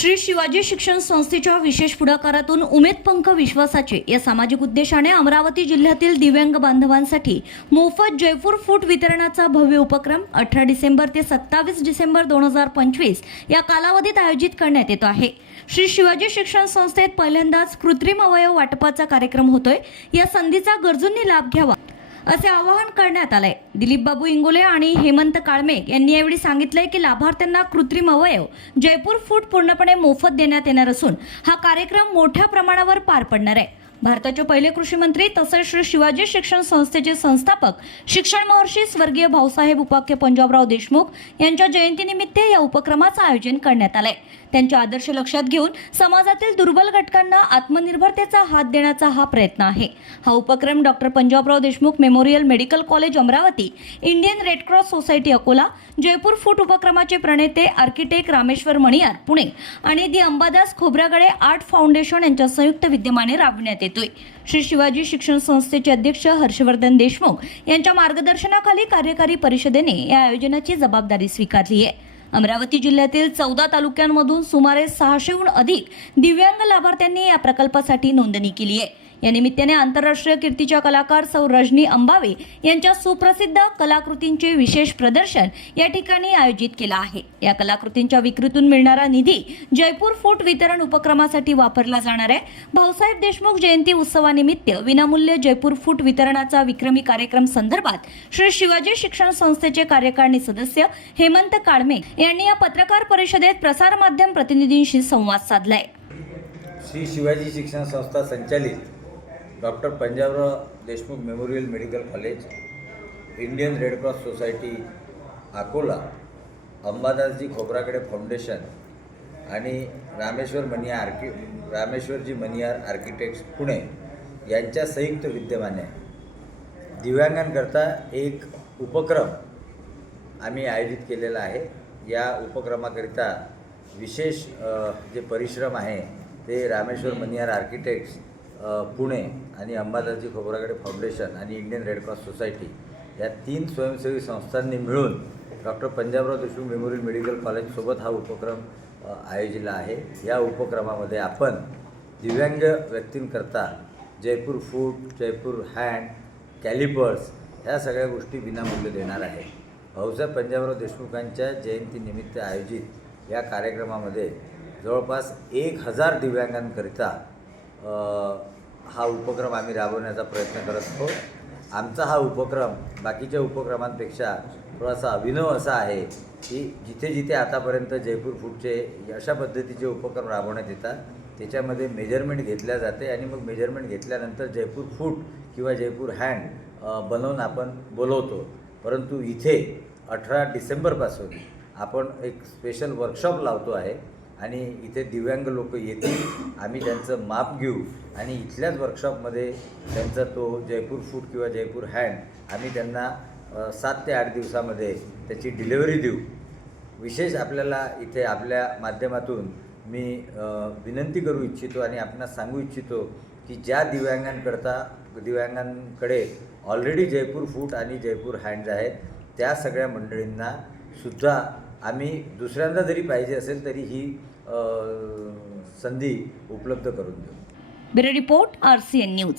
श्री शिवाजी शिक्षण संस्थेच्या विशेष पुढाकारातून उमेद पंख विश्वासाचे या सामाजिक उद्देशाने अमरावती जिल्ह्यातील दिव्यांग बांधवांसाठी मोफत जयपूर फूट वितरणाचा भव्य उपक्रम अठरा डिसेंबर ते सत्तावीस डिसेंबर दोन हजार पंचवीस या कालावधीत आयोजित करण्यात येतो आहे. श्री शिवाजी शिक्षण संस्थेत पहिल्यांदाच कृत्रिम अवयव वाटपाचा कार्यक्रम होतोय. या संधीचा गरजूंनी लाभ घ्यावा. असे आवाहन करण्यात आलंय. दिलीप बाबू इंगोले आणि हेमंत काळमे यांनी यावेळी सांगितलंय की लाभार्थ्यांना कृत्रिम अवयव जयपूर फूड पूर्णपणे मोफत देण्यात येणार असून हा कार्यक्रम मोठ्या प्रमाणावर पार पडणार आहे. भारताचे पहिले कृषी मंत्री तसेच श्री शिवाजी शिक्षण संस्थेचे संस्थापक शिक्षण महर्षी स्वर्गीय भाऊसाहेब उपाख्य पंजाबराव देशमुख यांच्या जयंतीनिमित्त या उपक्रमाचं आयोजन करण्यात आलंय त्यांचे आदर्श लक्षात घेऊन समाजातील दुर्बल घटकांना आत्मनिर्भरतेचा हात देण्याचा हा प्रयत्न आहे. हा उपक्रम doctor Panjabrao Deshmukh memorial medical college Amravati Indian red cross society Akola Jaipur foot उपक्रमाचे प्रणेते आर्किटेक्ट रामेश्वर मणियार पुणे आणि the Ambadas Khobragade art foundation यांच्या संयुक्त विद्यमाने राबविण्यात येतोय श्री शिवाजी शिक्षण संस्थेचे अध्यक्ष हर्षवर्धन देशमुख यांच्या मार्गदर्शनाखाली कार्यकारी परिषदेने या आयोजनाची जबाबदारी स्वीकारली आहे. अमरावती जिल्ह्यातील चौदा तालुक्यांमधून सुमारे सहाशेहून अधिक दिव्यांग लाभार्थ्यांनी या प्रकल्पासाठी नोंदणी केली आहे. या निमित्ताने आंतरराष्ट्रीय कीर्तीच्या कलाकार सौ रजनी अंबावे यांच्या सुप्रसिद्ध कलाकृतींचे विशेष प्रदर्शन या ठिकाणी आयोजित केलं आहे. या कलाकृतींच्या विक्रीतून मिळणारा निधी जयपूर फूट वितरण उपक्रमासाठी वापरला जाणार आहे. भाऊसाहेब देशमुख जयंती उत्सवानिमित्त विनामूल्य जयपूर फूट वितरणाचा विक्रमी कार्यक्रम संदर्भात श्री शिवाजी शिक्षण संस्थेचे कार्यकारिणी सदस्य हेमंत काळमे यांनी या पत्रकार परिषदेत प्रसारमाध्यम प्रतिनिधींशी संवाद साधलाय. श्री शिवाजी शिक्षण संस्था संचालित doctor Panjabrao Deshmukh memorial medical college Indian red cross society Akola अंबादासजी खोबराकडे foundation आणि रामेश्वर मनियार आर्कि रामेश्वरजी मनियार आर्किटेक्ट्स पुणे यांच्या संयुक्त विद्यमाने दिव्यांगांकरता एक उपक्रम आम्ही आयोजित केलेला आहे. या उपक्रमाकरिता विशेष जे परिश्रम आहे ते रामेश्वर मनियार आर्किटेक्ट्स पुणे आणि अंबादासजी खोबरागडे फाउंडेशन आणि इंडियन रेड क्रॉस सोसायटी या तीन स्वयंसेवी संस्थांनी मिळून doctor Panjabrao Deshmukh memorial medical कॉलेजसोबत हा उपक्रम आयोजिला आहे. या उपक्रमामध्ये आपण दिव्यांग व्यक्तींकरता Jaipur foot Jaipur hand calipers ह्या सगळ्या गोष्टी विनामूल्य देणार आहे. भाऊसाहेब पंजाबराव देशमुखांच्या जयंतीनिमित्त आयोजित या कार्यक्रमामध्ये जवळपास एक हजार दिव्यांगांकरिता हा उपक्रम आम्ही राबवण्याचा प्रयत्न करत आहोत. आमचा हा उपक्रम बाकीच्या उपक्रमांपेक्षा थोडासा अभिनव असा आहे की जिथे जिथे आतापर्यंत जयपूर फूडचे अशा पद्धतीचे उपक्रम राबवण्यात येतात त्याच्यामध्ये मेजरमेंट घेतल्या जाते आणि मग मेजरमेंट घेतल्यानंतर जयपूर फूट किंवा जयपूर हँड बनवून आपण बोलवतो. परंतु इथे अठरा डिसेंबरपासून आपण एक स्पेशल वर्कशॉप लावतो आहे आणि इथे दिव्यांग लोक येतील. आम्ही त्यांचं माप घेऊ आणि इथल्याच वर्कशॉपमध्ये त्यांचा तो जयपूर फूड किंवा जयपूर हँड आम्ही त्यांना सात ते आठ दिवसामध्ये त्याची डिलेवरी देऊ. विशेष आपल्याला इथे आपल्या माध्यमातून मी विनंती करू इच्छितो आणि आपणास सांगू इच्छितो की ज्या दिव्यांगांकरता दिव्यांगांकडे ऑलरेडी जयपूर फूट आणि जयपूर हँड्स आहेत त्या सगळ्या मंडळींना सुद्धा आम्ही दुसऱ्यांदा जरी पाहिजे असेल तरी ही संधी उपलब्ध करून देऊ. Bureau report R C N news.